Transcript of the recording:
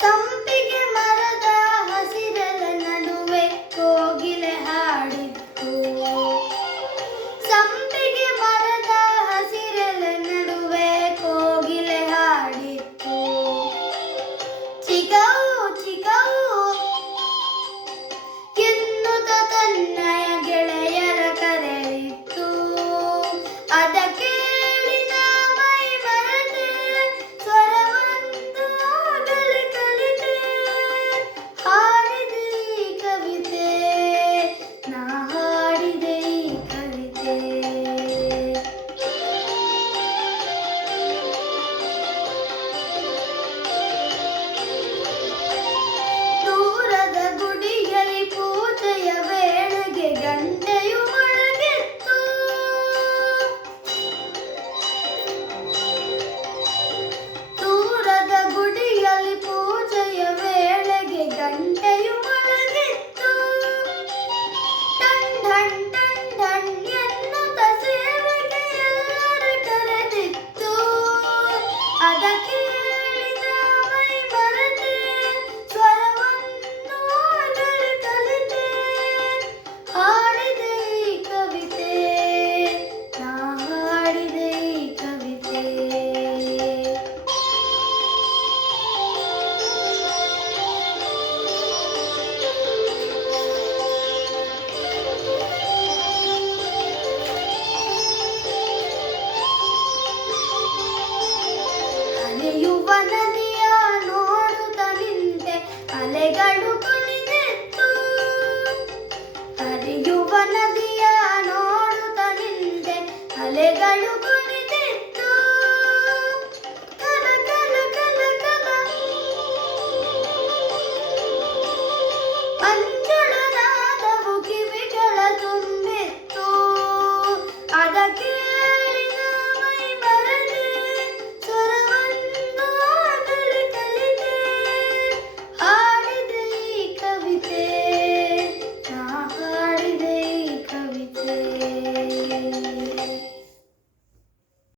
ಸಂಪಿಗೆ ಮರದ ಹಸಿರೆಲೆ ನಡುವೆ ಕೋಗಿಲೆ ಹಾಡಿತ್ತು. ಸಂಪಿಗೆ ಮರದ ಹಸಿರೆಲೆ ನಡುವೆ ಕೋಗಿಲೆ ಹಾಡಿತ್ತು. ಚಿಗವು ಚಿಗವು ಎನ್ನುತ್ತ ತನ್ನಯ ಗೆಳೆಯರ ಕರೆಯಿತ್ತು. ಅದ ಕೇಳಿ ನಾ ಮೈ ಮರೆತೆ, ಸ್ವರವನ್ನು ಆಗಲೇ ಕಲಿತೆ. ಹಾಡಿದೆ ಈ ಕವಿತೆ, ನಾ ಹಾಡಿದೆ ಈ ಕವಿತೆ. ದೂರದ ಗುಡಿಯಲ್ಲಿ ಪೂಜೆಯ ವೇಳೆಗೆ ಗಂಟೆಯು ಮೊಳಗಿತ್ತು. ದೂರದ ಗುಡಿಯಲ್ಲಿ ಪೂಜೆಯ ವೇಳೆಗೆ ಗಂಟೆಯು ಮೊಳಗಿತ್ತು. ಟನ್ ಢನ್ ಟನ್ ಢನ್ ಎನ್ನುತ್ತ ಸೇವೆಗೆ ಎಲ್ಲರ ಕರೆದಿತ್ತು. ಅದ ಕೇಳಿ ನಾ ಮೈ ಮರೆತೆ, ಸ್ವರವನ್ನು ಆಗಲೇ ಕಲಿತೆ. ಹಾಡಿದೆ ಈ ಕವಿತೆ, ನಾ ಹಾಡಿದೆ ಈ ಕವಿತೆ. ಹರಿಯುವ ನದಿಯ ನೋಡುತ್ತ ನಿಂತೆ, ಅಲೆಗಳು ಕುಣಿದಿತ್ತು. ಹರಿಯುವ ನದಿಯ ನೋಡುತ್ತ ನಿಂತೆ, ಅಲೆಗಳು ಕುಣಿದಿತ್ತು. ಕಲ ಕಲ ಕಲ ಕಲ ಮಂಜುಳ ನಾದವು ಕಿವಿಗಳ ತುಂಬಿತ್ತು. ಅದಕ್ಕೆ